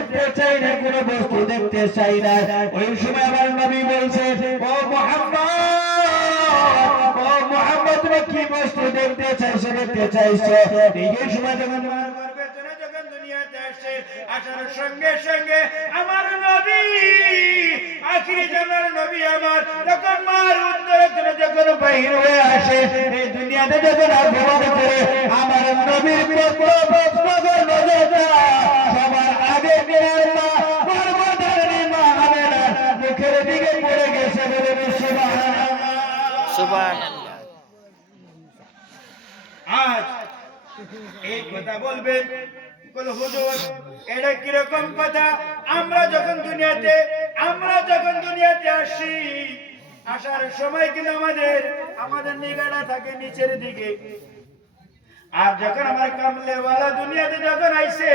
দেখতে চাই না, কোন বস্তু দেখতে চাই না। ওই সময় আমার নবী বলছে, ও মুহাম্মদ তুমি কি বস্তু দেখতে চাইছো, দেখতে চাইছো? এই সময় যখন দুনিয়াতে আসে, আসার সঙ্গে সঙ্গে আমার নবী আখিরি জামার নবী আমার যখন মার উত্তরে থেকে যখন বাহির হয়ে আসে, এই দুনিয়াতে যখন আগমন করে আমার নবীর সবার আগে মিনার মা গর্ভধারিণী মা আমেনার মুখের দিকে পড়ে গেছে। বলে সুবহানাল্লাহ, সুবহানাল্লাহ। আজ এই কথা বলবেন, বলো হুজুর এটা কিরকম কথা? আমরা যখন দুনিয়াতে আসি, আসার সময় কিন্তু আমাদের নিগাটা থাকে নিচের দিকে। আর যখন আমার কামলেওয়ালা দুনিয়াতে যখন আইছে,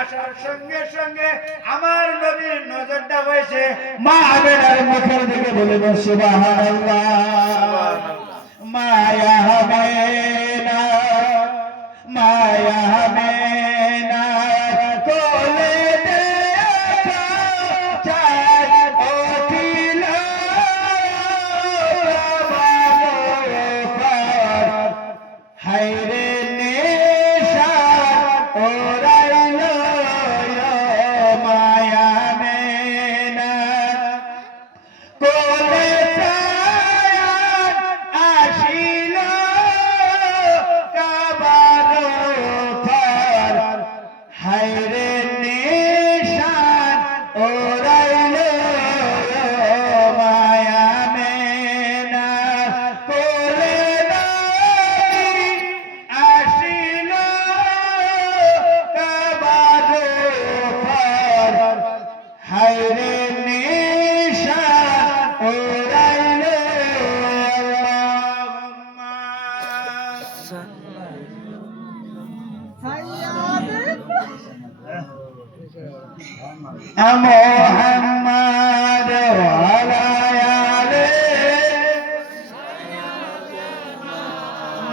আসার সঙ্গে সঙ্গে আমার নবীর নজরটা হয়েছে মা আমেনার মুখের দিকে। বলে সুবহানাল্লাহ, মায়া আমেনা, মায়া আমেনা কোলে দেখা চায় অখিল হায়রে নিশান ওরাইল মায়া আমেনা কোলে আসিল কাবার থার হায়রে নিশান ওরাইল মায়া আমেনা কোলে আসিল কাবার থার হায়রে নিশান ওরাইল মুহাম্মদ ওয়ালা আলে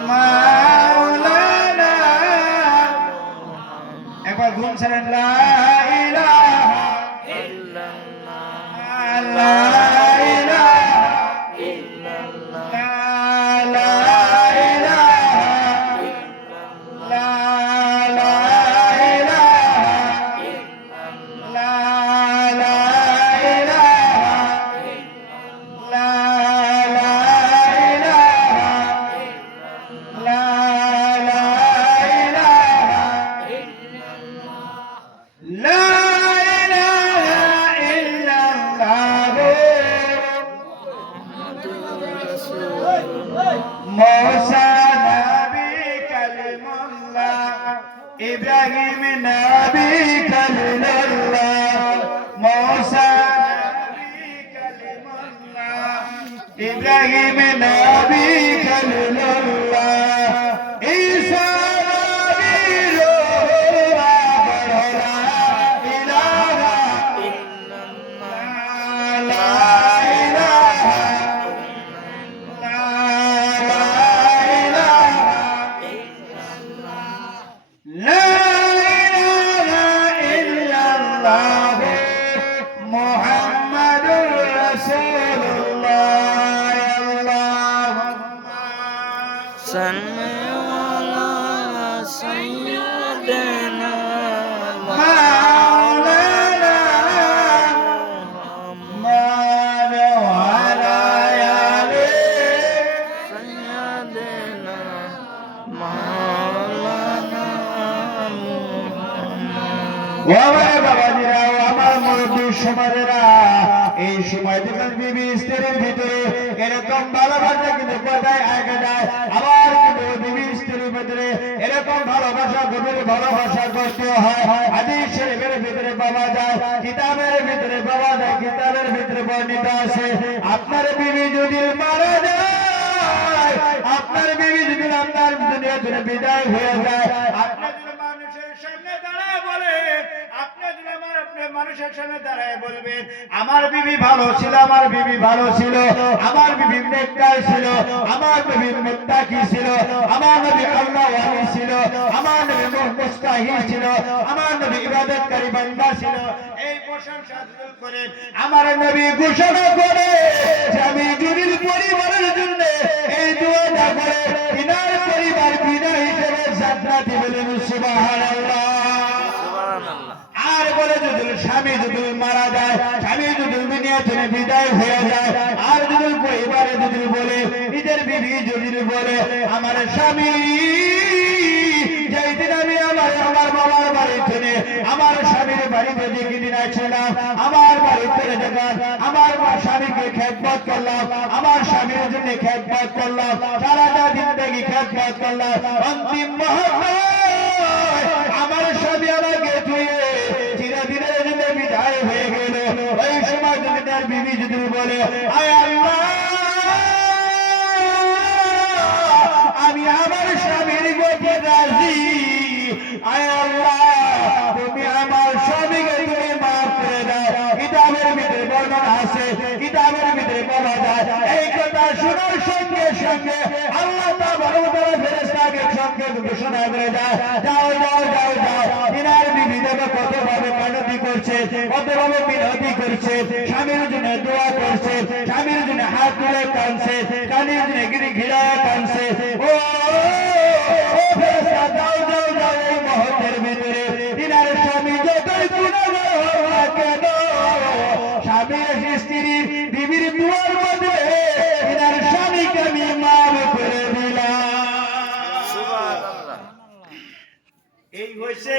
মাওলানা। একবার ঘুম ছেড়েন, লা ইলাহা ইল্লাল্লাহ, লা ইলাহা ইল্লাল্লাহ, লা ইলাহা ইল্লাল্লাহ, লা ইলাহা मूसा नबी कलीमुल्लाह, इब्राहिम नबी खलीलुल्लाह। मूसा नबी कलीमुल्लाह, इब्राहिम नबी खलीलुल्लाह। ईसा नबी रूहुल्लाह, ला इलाहा इल्लल्लाह, ला इलाहा এই সময় দেখেন বিবি স্ত্রীর ভিতরে এরকম ভালোবাসা কিন্তু কোথায় আগে যায়, আবার কিন্তু বিবি স্ত্রীর ভিতরে এরকম ভালোবাসা গভীর ভালোবাসা করতে হয়। হাদিস শরীফের ভিতরে পাওয়া যায়, কিতাবের ভিতরে পাওয়া যায়, কিতাবের ভিতরে বর্ণিত আছে আপনার বিবি যদি মারা যায়, আপনার বিবি যদি আপনার দুনিয়া থেকে বিদায় হয়ে যায়, আপনার যদি মানুষের সামনে দাঁড়ায় বলে, আপনার যদি মানুষের সামনে দাঁড়ায় বলবেন আমার বিবি ভালো ছিল, আমার বিবি ভালো ছিল, আমার বিবি নেককার ছিল, আমার বিবি মুত্তাকি ছিল, আমার নবী আল্লাহওয়ালি ছিল, আমার নবী মুস্তাক মুত্তাহি ছিল, আমার নবী ইবাদতকারী বান্দা ছিল। এই প্রশংসা করে আমার নবী ঘোষণা করে যে আমি জুরিল পরিবারের জন্য এই দোয়াটা করে ইনার পরিবার বিনা হিসেবে জান্নাতি বলেন সুবহানাল্লাহ। আর বলে যদি স্বামী যদি মারা যায়, স্বামী যদি দুনিয়া থেকে বিদায় হয়ে যায়, আর যদি পরিবারে যদি বলে নিজের বিবি যদি বলে আমার স্বামী যেই দিন আমি আমার বাবার বাড়ি থেকে আমার স্বামীর বাড়িতে যেদিন আসলাম, আমার বাড়িতে যখন আমার স্বামীকে খেদমত করলাম, আমার স্বামীর জন্য খেদমত করলাম, সারাটা দিন থেকে খেদমত করলাম, অন্তিম আমার স্বামী আমাকে ধুয়ে চিরদিনের জন্য বিদায় হয়ে গেল। ওই সময় যদি তার বিবি যদি বলে আয় আল্লাহ আমি আমার স্বামীর গতি রাজি, আয় আল্লাহ তুমি আমার স্বামীকে তুমি মাফ করে দাও। কিতাবের ভিতরে বর্ণনা আছে, কিতাবের ভিতরে বলা যায় এই কথা শোনার সঙ্গে সঙ্গে আল্লাহ তাআলা ফেরেশতাকে সঙ্গে ঘোষণা করে দেয় যাও যাও যাও যাও। ইনার বিবি দেখো কতভাবে মিনতি করছে, কতভাবে মিনতি করছে, স্বামীর জন্য দোয়া করছে, স্বামীর জন্য হাত তুলে কাঁদছে, স্বামীর জন্য গিরি ঘিরায় কাঁদছে। ও ফেরেশতা যাও যাও যাও এই মুহূর্তের ভিতরে ইনার স্বামী যতই গুনাহগার হোক না কেন স্বামীর স্ত্রীর বিবির দোয়ার মধ্যে ইনার স্বামীকে আমি মাফ করে দিলাম। এই হয়েছে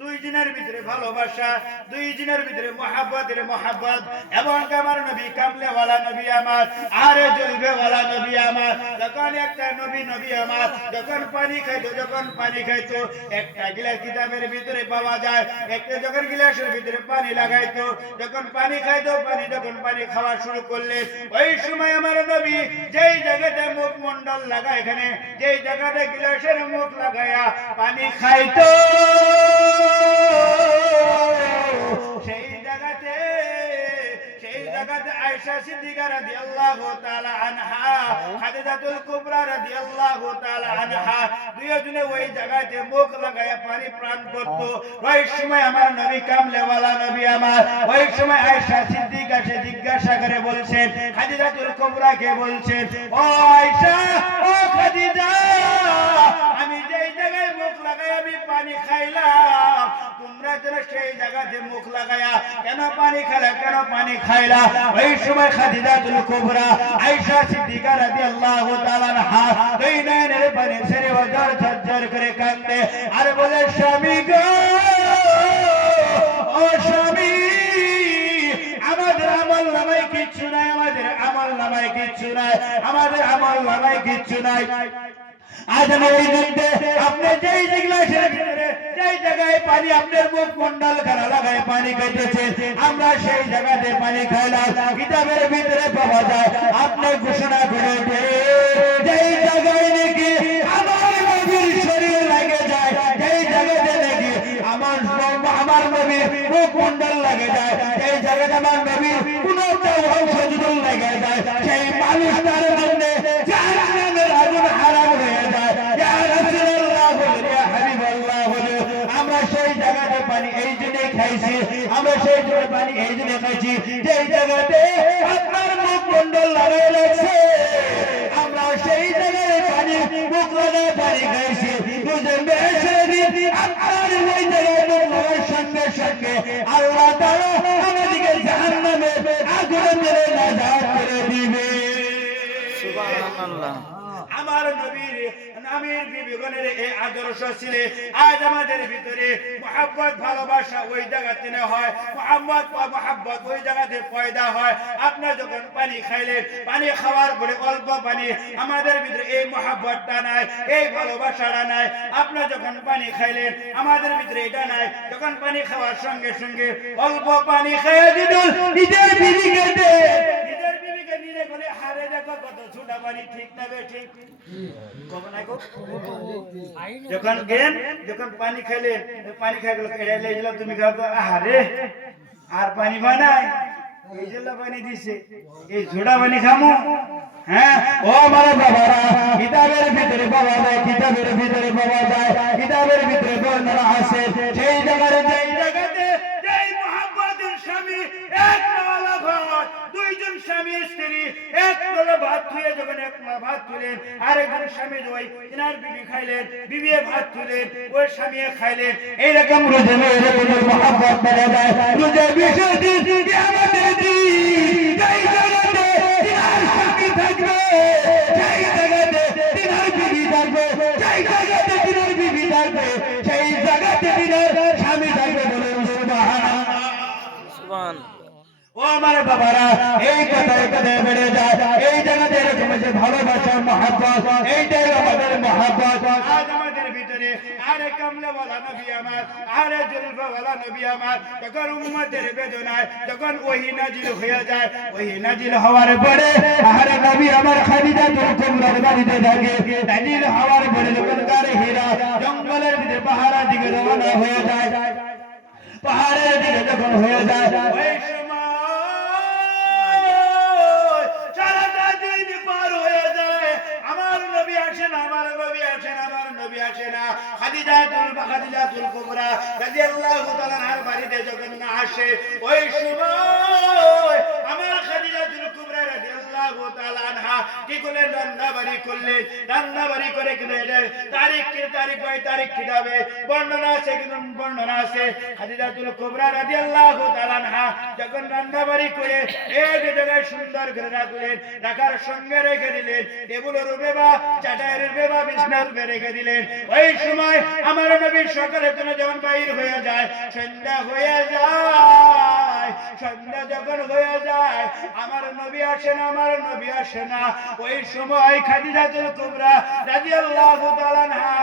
দুই দিনের ভিতরে ভালোবাসা, দুই দিনের ভিতরে মহাব্বতের মহাব্বত। এবং আমার নবী কামলেওয়ালা নবী আমার, আরে জলবেওয়ালা নবী আমার। যখন একটা নবী নবী আমার যখন পানি খাইতো, যখন পানি খাইতো একটা গিলাস কিতাবের ভিতরে পাওয়া যায়, একটা যখন গিলাসের ভিতরে পানি লাগাইতো, যখন পানি খাইতো, পানি যখন পানি খাওয়া শুরু করলেন, ওই সময় আমার নবী যেই জায়গাতে মুখ মন্ডল লাগায়, এখানে যেই জায়গাতে গিলাসের মুখ লাগায়া পানি খাইতো, সেই জায়গাতে আয়েশা সিদ্দিকা রাদিয়াল্লাহু তাআলা আনহা, খাদিজাতুল কুবরা রাদিয়াল্লাহু তাআলা আনহা দুইজনে ওই জায়গাতে মুখ লাগায়া পানি পান করত। ওই সময় আমার নবী কামলেওয়ালা নবী আমার, ওই সময় আয়েশা সিদ্দিকা সে জিজ্ঞাসা করে বলছেন, খাদিজাতুল কুবরা কে বলছেন, ও আয়েশা, ও খাদিজা, আমি যেই জায়গায় মুখ লাগাই আমি পানি খাইলাম, তোমরা যেন সেই জায়গাতে মুখ লাগায়া কেন পানি খাইলা, কেন পানি খাইলা? ওই সময় খাদিজাতুল কুবরা আয়েশা সিদ্দিকা রাদিয়াল্লাহু তাআলা আনহা দুই নয়নের পানি ছেড়ে ওজর ঝরঝর করে কাঁদে আর বলে, স্বামী গো, ও স্বামী, আমাদের আমল নামায় কিচ্ছু নাই, আমাদের আমল নামায় কিচ্ছু নাই, আমাদের আমল নামায় কিচ্ছু নাই। আজ আমি এই দিনতে আপনি যেই গ্লাসের ভিতরে যেই জায়গায় পানি আপনার মুখ মন্ডল করা লাগায় পানি খাইতেছে, আমরা সেই জায়গাতে পানি খাইলাম। কিতাবের ভিতরে পাওয়া যায় আপনি ঘোষণা করে যেই জায়গায় নাকি আমার নবীর শরীর লাগে যায়, যেই জায়গাতে নাকি আমার নবীর মুখ মন্ডল লাগে যায়, সেই জায়গাতে আমার নবীর কোনো অংশ যদি লেগে যায়, সেই মানুষটার জন্য জাহান্নামের আগুন হারাম হয়ে যায়। ইয়া রাসূলুল্লাহ বলে, ইয়া হাবিবাল্লাহ বলে, আমরা সেই জায়গাতে পানি এই জন্যই খাইছি, আমরা সেই জায়গায় পানি এই জন্য খাইছি যেই জায়গাতে আপনার মুখ মন্ডল লাগাই লাগছে, আমরা সেই জায়গায় পানি মুখ লাগায় পানি খাইছি। দুজন বেশি আপনার ওই জায়গায় মুখ লাগার সঙ্গে সঙ্গে আল্লাহ তাআলা আমাদেরকে জাহান্নামে আগুনে মেরে নাজাত করে দিবে। সুবহানাল্লাহ। আমার নবীর নামের বিবেগনের এই আদর্শ ছিল। আজ আমাদের ভিতরে মহব্বত ভালোবাসা ওই জায়গাতে হয়, মহব্বত ওই জায়গাতে পয়দা হয়। আপনার যখন পানি খাইলেন, পানি খাওয়ার পরে অল্প পানি, আমাদের ভিতরে এই মহব্বতটা নাই, এই ভালোবাসাটা নাই। আপনার যখন পানি খাইলেন, আমাদের ভিতরে এটা নাই। যখন পানি খাওয়ার সঙ্গে সঙ্গে অল্প পানি খাইয়া দিদুল নিজের বিবিকে দে, নিজের বিবিকে নিয়ে বলে, হারে দেখো কত ছোটা পানি, ঠিক না বে ঠিক? যখন গেন, যখন পানি খাইলেন, পানি খাই গেল, এড়াইলে গেল, তুমি খাবো, আরে আর পানি বানাই, এই জন্য পানি দিছে, এই ঝোড়া পানি খামো, হ্যাঁ ও আমার বাবারা কিতাবের ভিতরে পাওয়া যায়, কিতাবের ভিতরে পাওয়া যায়, কিতাবের ভিতরে বর্ণনা আছে সেই জায়গাতে যেই মহব্বতের স্বামী এক নালা ভাত, দুইজন স্বামী স্ত্রী এক নালা ভাত তুলে যখন এক নালা ভাত তুলেন, আরেকজন স্বামী ওই তিনার বিবি খাইলেন, বিবি ভাত তুলেন, ওই স্বামী খাইলেন, এইরকম রোজে এরকম মহব্বত বেড়ে যায়। রোজে বিশেষ দিন কিয়ামতের দিন যেই জায়গাতে তিনার স্বামী থাকবে, সেই জায়গাতে তিনার বিবি থাকবে, সেই জায়গাতে তিনার বিবি থাকবে, সেই জায়গাতে তিনার স্বামী থাকবে। বলে সুবহানাল্লাহ। ও আমার বাবারা এই কথায় কথায় বেড়ে যায়, এই জায়গাতে এরকম যে ভালোবাসা মহব্বত, এইটাই আমাদের মহব্বত। আজ আমাদের ভিতরে আরে কামলাওয়ালা নবী আমার, আরে জুলফাওয়ালা নবী আমার, যখন উম্মতের বেদনায় যখন ওহী নাজিল হয়ে যায়, ওহী নাজিল হওয়ার পরে আরে নবী আমার খাদিজাতুল কুবরার বাড়িতে থাকে, নাজিল হওয়ার পরে যখন গারে হীরা জঙ্গলের ভিতরে পাহাড়ের দিকে রওনা হয়ে যায়, পাহাড়ের দিকে যখন হয়ে যায়, ওই খাদিজাতুল কুবরা রাদিয়াল্লাহু তাআলা আনহার বাড়িতে যখন না আসে, ওই সময় আমার খাদিজাতুল কুবরা রাদিয়াল্লাহু তাআলা আনহা কি করলেন? রান্নাবাড়ি করলেন। রান্নাবাড়ি করে কিন্তু তারিখ কিতাবে বর্ণনা আছে, কিন্তু বর্ণনা আছে খাদিজাতুল কুবরা রাদিয়াল্লাহু তাআলা আনহা যখন রান্নাবাড়ি করে এক জায়গায় সুন্দর করে রাখলেন, রাখার সঙ্গে রেখে দিলেন, টেবিলের উপরে বা চাটাইয়ের উপরে বা বিছানার উপরে রেখে দিলেন। ওই সময় আমার নবী সকালের জন্য যখন বাইর হয়ে যায়, সন্ধ্যা হয়ে যায়, সন্ধ্যা যখন হয়ে যায় আমার নবী আসে না, আমার নবী আসে না। ওই সময় খাদিজাতুল কুবরা রাদিয়াল্লাহু তাআলা আনহা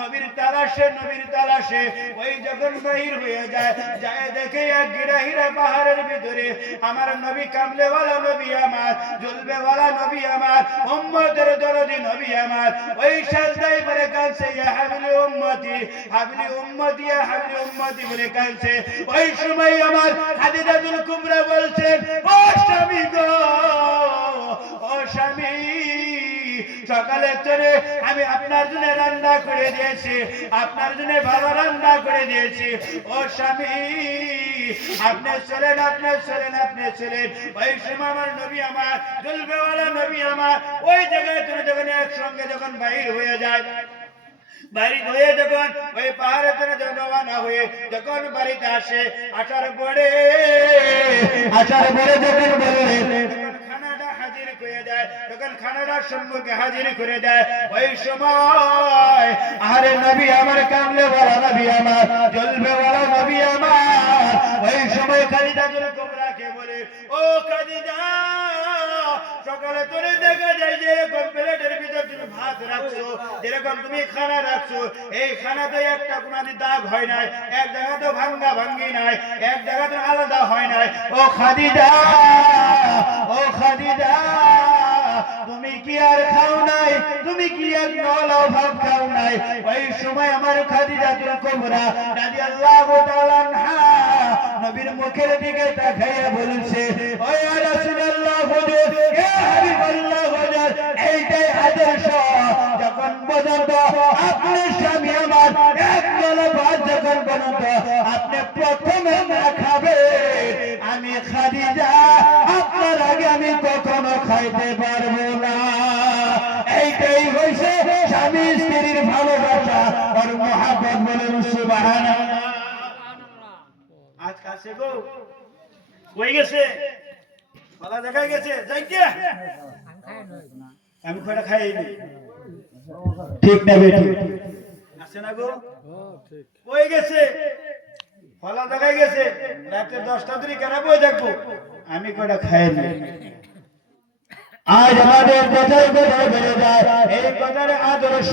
নবীর তালাশে ওই যখন বাইর হয়ে যায়, যায় দেখে এক গিরাহিরা পাহাড়ের ভিতরে আমার নবী কামলেওয়ালা নবী আমার, জ্বলবেওয়ালা নবী আমার, উম্মতের দরদি নবী আমার, ওই সাজদায় পড়ে কাঁদছে, ইয়া হাবিলি উম্মতি, হাবিলি উম্মতি, ইয়া হাবিলি উম্মতি বলে কাঁদছে। ওই সময় আমার খাদিজাতুল কুবরা বলছেন, ও স্বামী গো, ও স্বামী, সকালে তোরে আমি আপনার জন্য রান্না করে দিয়েছি, আপনার জন্য ভালো রান্না করে দিয়েছি। ও স্বামী, আপনি চলেন, আপনি চলেন, আপনি চলেন। ওই সময় আমার নবী আমার, জুলফেওয়ালা নবী আমার, ওই জায়গায় তোরে যখন একসঙ্গে যখন বাহির হয়ে যায়, বাড়িতে হয়ে যখন ওই পাহাড়ের জন্য রওনা হয়ে যখন বাড়িতে আসে, আসার পরে যখন বললেন খানাটা হাজির করে দেয়, যখন খানাটার সম্মুখে হাজির করে দেয়, ওই সময় আরে নবী আমার, কামলেওয়ালা নবী আমার, জ্বলবেওয়ালা নবী আমার, ওই সময় খাদিজাতুল কুবরাকে বলে, ও খাদিজা, সকালে তোরে দেখা যায় যে এরকম প্লেটের ভিতর তুমি ভাত রাখছো, যেরকম তুমি খানা রাখছো, এই খানাতে একটা কোনাদি দাগ হয় নাই, এক জায়গাতে ভাঙ্গা ভাঙ্গি নাই, এক জায়গাতে আলাদা হয় নাই। ও খাদিজা, ও খাদিজা, তুমি কি আর খাও নাই? তুমি কি আর নলাও ভাত খাও নাই? ওই সময় আমার খাদিজাতুল কুবরা রাদিয়াল্লাহু তাআলা আনহা নবীর মুখের দিকে তাকাইয়া বলছে, ও ইয়া রাসূলুল্লাহ হুজুর, ইয়া হাবিবাল্লাহ হুজুর, এইটাই আদর্শ। যখন পর্যন্ত আপনার স্বামী আমার এক নলা ভাত যখন পর্যন্ত আপনি প্রথমে না খাবেন, আমি খাদিজা আপনার আগে আমি কখনো খাইতে পারবো না। এইটাই হইছে স্বামী স্ত্রীর ভালোবাসা আর মহব্বত। বলেন সুবহানাল্লাহ। আজ কাছে গো হয়ে গেছে, বলা জায়গায় গেছে, যাই কি আমি কয়টা খাইনি, ঠিক না বেটি? আছে না গো, হয়ে গেছে, ফলা জায়গায় গেছে, রাতে 10টা ধরে কেন বই দেখবো, আমি কয়টা খাইনি। আজ আমাদের কথায় কথায় বেড়ে যায়, এই কথার আদর্শ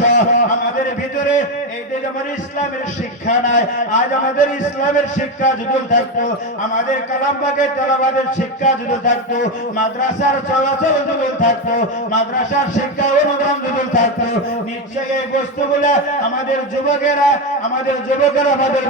আমাদের ভিতরে, এইটাই আমার ইসলামের শিক্ষা নাই। আজ আমাদের ইসলামের শিক্ষা যদি থাকতো, আমাদের কালাম পাকের তেলাওয়াতের শিক্ষা যদি থাকতো, মাদ্রাসার চলাচল যদি থাকতো, মাদ্রাসার শিক্ষা অনুদান যদি থাকতো, নিশ্চয়ই এই বস্তুগুলা আমাদের যুবকেরা আমাদের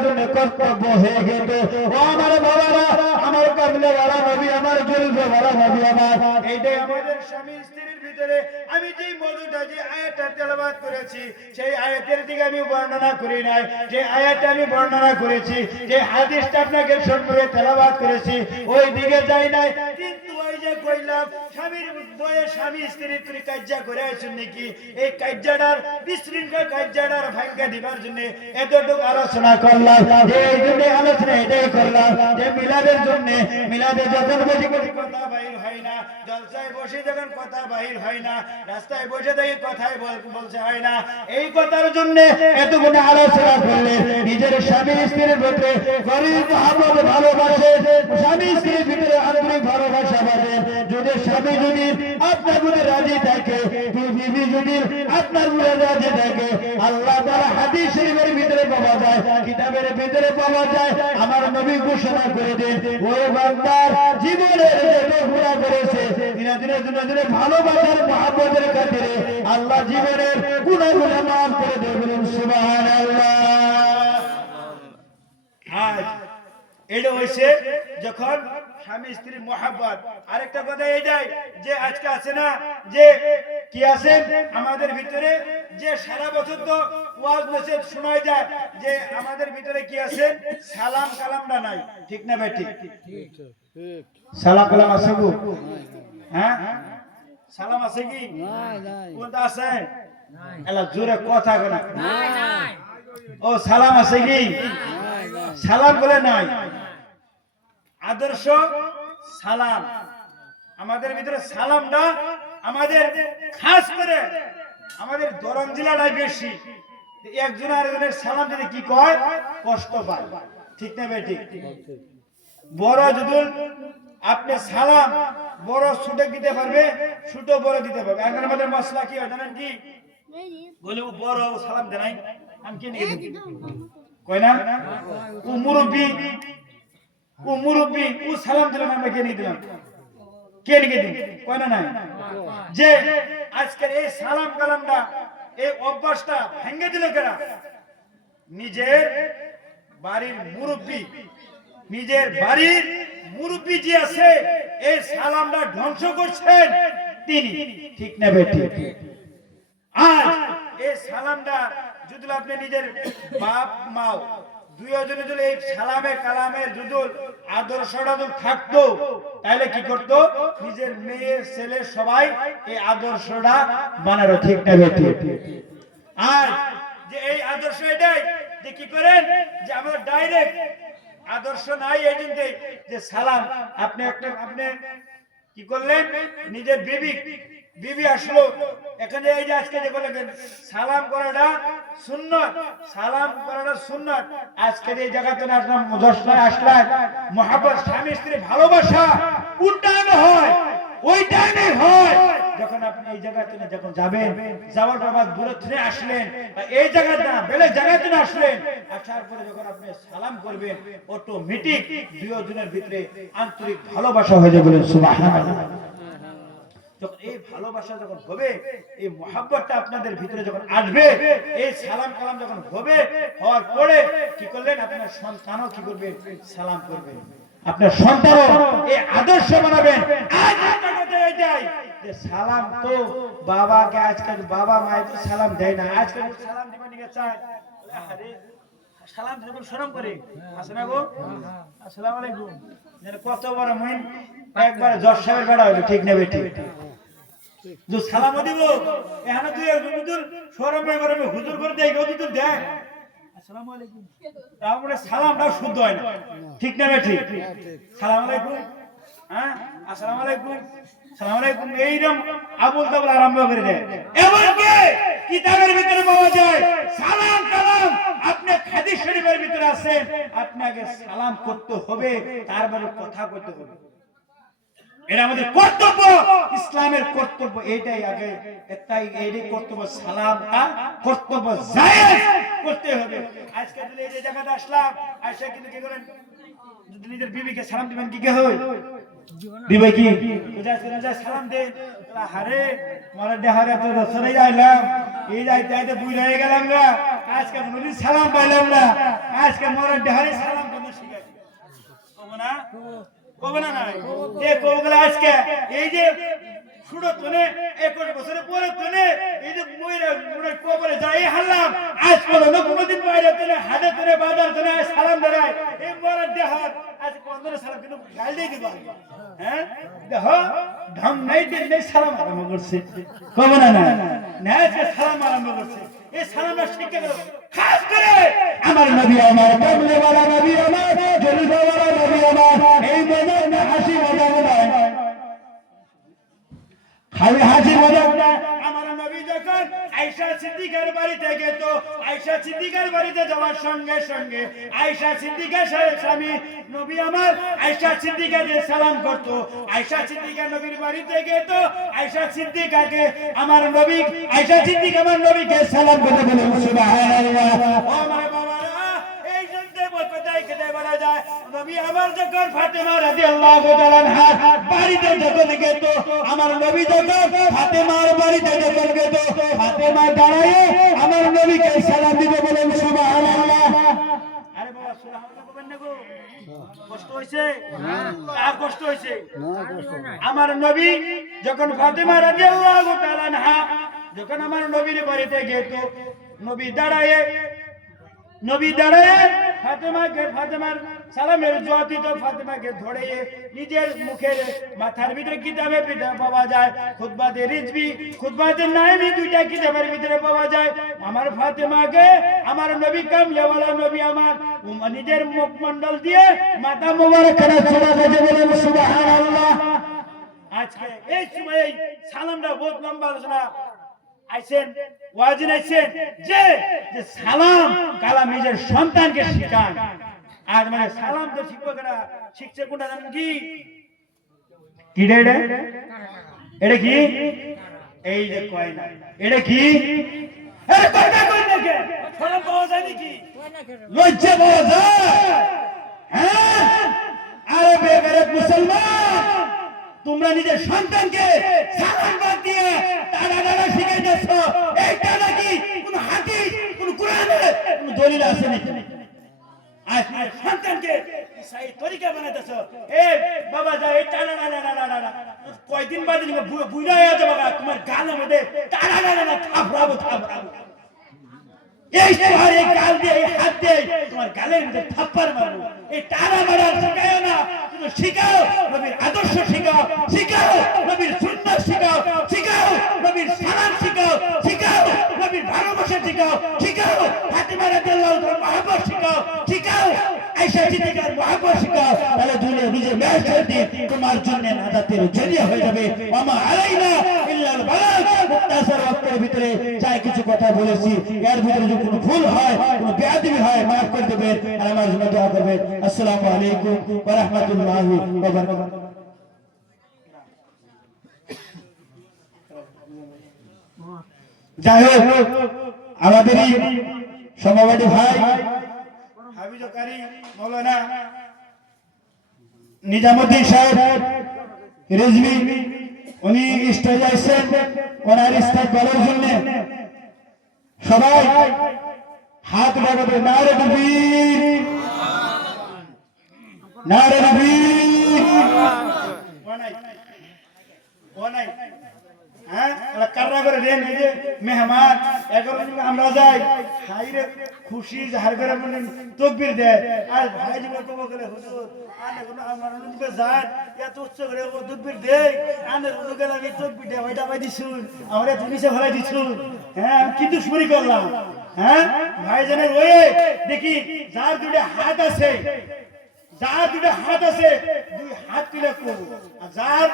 জন্য কর্তব্য হয়ে গেত। ও আমার বাবারা, আমার কামলেওয়ালা নবী আমার, জুলফেওয়ালা নবী আমার, এইটাই আমাদের স্বামী স্ত্রীর ভিতরে আমি যে মধুটা যে আয়াতটা তেলাওয়াত করেছি সেই আয়াতের দিকে আমি বর্ণনা করি নাই, যে আয়াতটা আমি বর্ণনা করেছি, যে হাদিসটা আপনাকে সম্পর্কে তেলাওয়াত করেছি ওই দিকে যাই নাই। কিন্তু ওই যে কইলাম স্বামীর বয়ে স্বামী স্ত্রীর তুই কাজ্যা করে আইছেন নাকি, এই কাজ্যাটার বিশৃঙ্খল কাজ্যাটার ভাঙ্গা দিবার জন্য এতটুকু আলোচনা করলাম। এই জন্য আলোচনা এটাই করলাম যে মিলাদের জন্য, মিলাদে যখন বসে বসে কথা বাহির হয় না, জলসায় বসে যখন কথা বাহির হয় না, রাস্তায় বসে দেখি কথাই বলছে হয় না, এই কথার জন্য এতগুলো আলোচনা করলে নিজের স্বামী স্ত্রীর ভিতরে গরিব মহব্বত ভালোবাসে, স্বামী স্ত্রীর ভিতরে আন্তরিক ভালোবাসা বাঁধে। যদি স্বামী যদি আপনার উপরে রাজি থাকে, বিবি যদি আপনার উপরে রাজি থাকে, আল্লাহ তাআলা হাদিস শরীফের ভিতরে পাওয়া যায়, কিতাবের ভিতরে পাওয়া যায়, আমার নবী ঘোষণা করে দেন ওই বান্দার জীবনের যত গুনাহ করেছে দিনে দিনে দিনে দিনে ভালোবাসার মহব্বতের খাতিরে আল্লাহ জীবনের গুনাহগুলো মাফ করে দেন। বলুন সুবহানাল্লাহ। আজ এটা হইছে যখন স্বামী স্ত্রীর মহব্বত। আরেকটা কথা এইটাই যে আজকে আছে না যে কি আছে আমাদের ভিতরে, যে সারা বছর তো ওয়াজ নসিহত শোনায় যায়, যে আমাদের ভিতরে কি আছে সালাম কালামটা নাই, ঠিক না ভাই? ঠিক সালাম কালাম আছে গো? হ্যাঁ সালাম আছে কি? কোনটা আছে? এলা জোরে কথা কয় না। ও সালাম আছে কি? সালাম বলে নাই। আদর্শ সালাম আমাদের ভিতরে, সালামটা আমাদের খাস করে আমাদের দরং জেলাটাই বেশি। একজন আরেকজনের সালাম দিতে কি কয় কষ্ট পায়, ঠিক না বেটি? বড় যদি আপনি সালাম বড় ছোট দিতে পারবে, ছোট বড় দিতে পারবে। এখন আমাদের মশলা কি হয় জানেন কি? বলে ও বড় সালাম দেয় নাই, আমি কে নিয়ে দিই কয় না, ও মুরব্বী, ও মুরব্বী, ও সালাম দিলাম, আমরা কে নিয়ে দিলাম, কে নিয়ে দিই কয় না নাই? যে আজকের এই সালাম কালামটা, এই অভ্যাসটা ভেঙে দিল কেনা? নিজের বাড়ির মুরব্বী, নিজের বাড়ির মুরব্বী যে আছে এই সালামটা ধ্বংস করছেন তিনি, ঠিক না বেটি? আজ এই সালামটা যদি আপনি নিজের বাপ মাও দুইজনে যদি এই সালামে কালামের যদি আদর্শটা যদি থাকতো, তাহলে কি করতো? নিজের মেয়ে ছেলে সবাই এই আদর্শটা মানারো, ঠিক না বেটি? আর যে এই আদর্শ এটাই যে কি করেন যে আমরা ডাইরেক্ট আদর্শ নাই, এই জন্য যে সালাম আপনি একটা আপনি কি করলেন, নিজের বিবি আসলো এখানে, এই যে আজকে যে বলেন সালাম করাটা সুন্নাত, সালাম করাটা সুন্নাত। আজকে এই জায়গাতে আসলাম, মুজস্সায় আসলাম, মহব্বত স্বামী স্ত্রী ভালোবাসা কোন টাইমে হয়? ওই টাইমে হয় যখন আপনি এই জায়গাতে যখন যাবেন, যাওয়ার পর দূরে থেকে আসলেন, এই জায়গাতে না বেলে জায়গাতে আসলেন, আসার পরে যখন আপনি সালাম করবেন অটোমেটিক দুইজনের ভিতরে আন্তরিক ভালোবাসা হয়ে যাবে। বলেন সুবহানাল্লাহ। যখন এই ভালোবাসা যখন হবে, এই মহব্বতটা আপনাদের ভিতরে যখন আসবে, এই সালাম কালাম যখন হবে, হওয়ার পরে কি করলেন? আপনার সন্তানও কি করবেন? সালাম করবেন। আপনার সন্তানও এই আদর্শ বানাবেন। আজ একটা কথা এটাই যে সালাম তো বাবাকে, আজকাল বাবা মায়ের তো সালাম দেয় না, আজকাল সালাম দিবেন নিয়ে চায়, আরে সালাম দিবেন শরম করে, আসসালামু গো, আসসালামু আলাইকুম, যেন কত বড় মহিন একবার জজ সাহেবের বেড়া হইলো, ঠিক না বেটি? যে সালাম দিব এখানে তুই হুজুর শরমে গরমে হুজুর করে দেয়, ওদি তো দেয় আসসালামু আলাইকুম, তারপরে সালামটা শুদ্ধ হয় না, ঠিক না বেটি? সালাম আলাইকুম, হ্যাঁ আসসালামু আলাইকুম, সালাম আলাইকুম, এইরকম আবুল তাবুল আরম্ভ করে দেয়। এমনকি কিতাবের ভিতরে পাওয়া যায় সালাম কালাম আপনি হাদিস শরীফের ভিতরে আছেন, আপনাকে সালাম করতে হবে, তারপরে কথা কইতে হবে। এটা আমাদের কর্তব্য, ইসলামের কর্তব্য এইটাই। আগে তাই এইটাই কর্তব্য, সালামটা কর্তব্য জায়েজ করতে হবে। আজকে যদি এই যে জায়গাটা আসলাম, আয়সা কিন্তু কি করেন? যদি নিজের বিবিকে সালাম দিবেন কি কে হয়? দিবে কি? সালাম দে, হারে মনে দেহারে তো দর্শনে যাইলাম, এই যাইতে যাইতে বুঝ হয়ে গেলাম না, আজকে নদীর সালাম পাইলাম না, আজকে মনে দেহারে সালাম করতে শিখাই কব না, কবে না নাই যে কবগুলো আজকে এই যে শুরু তনে 21 বছরের পরে তনে এই যে মইরা মুড়ে কবরে যাই হারলাম আজ পর্যন্ত কোনদিন বাইরে তনে হাটে তনে বাজার তনে সালাম দেয় এই বড় দেহাত আজ কোনদিন সালাম কিন্তু গাল দিয়ে দিবা হ্যাঁ দেখো ঢং নাই দিন সালাম আরম্ভ করছে কবে না না না আজকে সালাম আরম্ভ করছে এই সালামটা শিখে গেল খাস করে আমার নবী আমার কমলে वाला নবী আমার জলসা वाला নবী আমার এই মজার না হাসি মজার নয় খালি হাসি মজার না আমার নবী যখন আয়েশা সিদ্দিকার বাড়িতে গেল আয়েশা সিদ্দিকার বাড়িতে যাওয়ার সঙ্গে সঙ্গে আয়েশা সিদ্দিকার স্বামী নবী আমার আয়েশা সিদ্দিকাকে সালাম করত আয়েশা সিদ্দিকা নবীর বাড়িতে গেল আয়েশা সিদ্দিকাকে আমার নবী আয়েশা সিদ্দিক আমার নবীকে সালাম করতে বলে সুবহানাল্লাহ ও আমার বাবারা এই জন্যে কোথায় কোথায় বলা যায় নবী আমার যখন ফাতেমা রাদিয়াল্লাহু তাআলা আনহা বাড়িতে যখন গেল আমার নবী যখন ফাতেমার বাড়িতে যখন গেল ফাতেমা দাঁড়ায় আমার নবীকে সালাম দিতে বলেন সুবহানাল্লাহ আরে বাবা সুবহানাল্লাহ বলেন না গো কষ্ট হইছে আর কষ্ট হইছে আমার নবী যখন ফাতেমা রাদিয়াল্লাহু তাআলা আনহা যখন আমার নবীর বাড়িতে গেল নবী দাঁড়ায় ফাতেমার সালামের জবাব দিত ফাতেমাকে ধরে নিজের মুখের মাথার ভিতরে কিতাবে পাওয়া যায় খুতবাতে রিজভি খুতবাতে নাইমি দুইটা কিতাবের ভিতরে পাওয়া যায় আমার ফাতেমাকে আমার নবী কামলিওয়ালা নবী আমার নিজের মুখমণ্ডল দিয়ে মাথা মোবারক করে ছোড়া দিয়ে বলেন সুবহানাল্লাহ আজকে এই সময় সালামটা বহুত লম্বা আলোচনা আইছেন ওয়াজিন আইছেন যে সালাম কালাম নিজের সন্তানকে শেখান আর মানে সালাম তো শিক্ষকরা শিখছে কোনটা জানেন কি কি রে এটা কি এই যে কয় না এটা কি এই কয়টা কই না কে সালাম পাওয়া যায় নাকি লজ্জা পাওয়া যায় হ্যাঁ আরে বেগারে মুসলমান তোমরা নিজের সন্তানকে সালাম বাদ দিয়ে টানা টানা শিখাইতেছ এইটা নাকি কোন হাদিস কোন কোরআনে কোন দলিল আছে নাকি আজ সন্তানকে সেই তরিকা বানাইতেছ এ বাবা যা এই টানা টানা টানা কয়দিন বাদে বুইড়া হয়ে যাবে তোমার গালের মধ্যে টানা টানা থাপড়াবো এই তোমার এই গাল দিয়ে এই হাত দিয়ে তোমার গালের মধ্যে থাপ্পড় মারবো এই টানা মারা শিখাও না তুমি শিখাও নবীর আদর্শ শিখাও শিখাও নবীর সুন্নাত শিখাও শিখাও নবীর সালাম শিখাও শিখাও নবীর ভালোবাসা শিখাও শিখাও ফাতেমা রাদিয়াল্লাহু তাআলার মহব্বত শিখাও শিখাও আয়েশা সিদ্দিকার মহব্বত শিখাও তাহলে দুনিয়া নিজে মেহনত দিয়ে তোমার জন্য নাজাতের জরিয়া হয়ে যাবে ওমা আলাইনা ইল্লাল বালাগ মুক্তাসার ওয়াক্তের ভিতরে যাই কিছু কথা বলেছি এর ভিতরে যদি কোনো ভুল হয় কোনো বেয়াদবি হয় maaf করে দেবেন আর আমার জন্য দোয়া করবেন আসসালামু আলাইকুম ওয়া রাহমাতুল্লাহি ওয়া বারাকাতুহু যাই হোক আমাদের সমাবেশী ভাই হাফিজুল কারি মাওলানা নিজামুদ্দিন সাহেব রিজভী উনি স্টেজে আসছেন ওনার স্টেজ বলার জন্য সবাই হাত বাড়াবে নারে তাকবীর নারে তাকবীর ওনাই হ্যাঁ কাররা করে দেন এই যে মেহমান একেবারে আমরা যাই হাইরে খুশি জাহার করে বলেন তাকবীর দেয় আর ভাই জীবন কব করে হুজুর আনে কোন আমার অনুকে যায় এত উচ্চ করে ও তাকবীর দেয় আনে অনুকে আমি তাকবীর দেয় ওইটা ভাই দিছুন আমরা তুমিছে ভাই দিছুন হ্যাঁ আমি কি দুশমনি করলাম হ্যাঁ ভাই জানেন ওই দেখি যার দুটো হাত আছে যার দুটো হাত আছে দুই হাত তুলে করব আর যার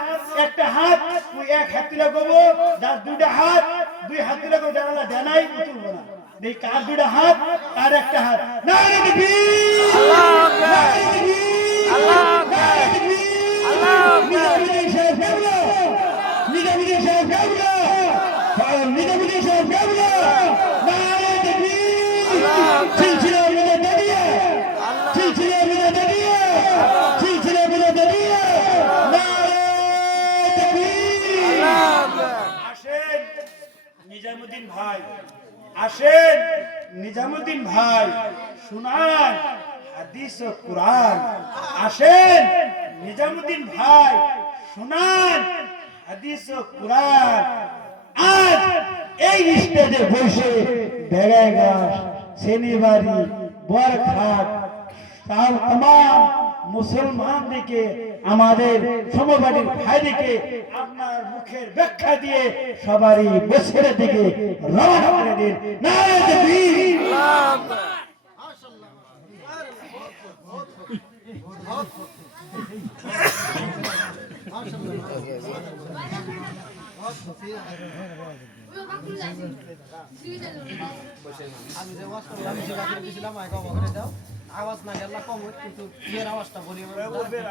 একটা হাত তুই এক হাত তুলে করব যার দুটো হাত দুই হাত তুলে করব যারা দেনাই তুলব না দেই কার দুটো হাত আর একটা হাত নারে তাকবীর আল্লাহু আকবার আল্লাহু আকবার নিজামুদ্দিন সাহেব গাবলা নিজামুদ্দিন সাহেব গাবলা নারে তাকবীর সিলসিলা মিলে দাঁড়িয়ে সিলসিলা মিলে দাঁড়িয়ে সিলসিলা মিলে দাঁড়িয়ে নারে তাকবীর আসেন নিজামুদ্দিন ভাই আসেন নিজামুদ্দিন ভাই শুনান হাদিস ও কোরআন আসেন নিজামুদ্দিন ভাই শুনান হাদিস ও কুরআন আজ এই স্টেজে বসে বেড়াগাছ শনিবারি বরখাট তাম মুসলমান দিকে আমাদের সমবাড়ির ভাইদিকে আপনার মুখের ব্যাখ্যা দিয়ে সবারই বছরের দিকে রওনা করে দিন। নারে তাকবীর। আমি যে ওয়াজ করলাম যে বাকি দিছিলাম আগে ওখানে দাও আওয়াজ না গেল কম হয় কিন্তু এর আওয়াজটা বলি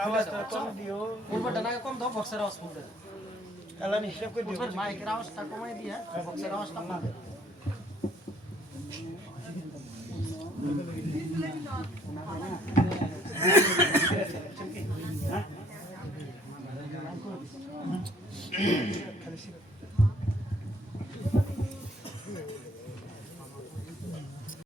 আওয়াজটা কম দিও, উল্টোটা না কম দাও বক্সের আওয়াজ কম দাও আল্লাহ হিসাব করে দিও। মাইকের আওয়াজটা কমাই দিয়া বক্সের আওয়াজটা কম দাও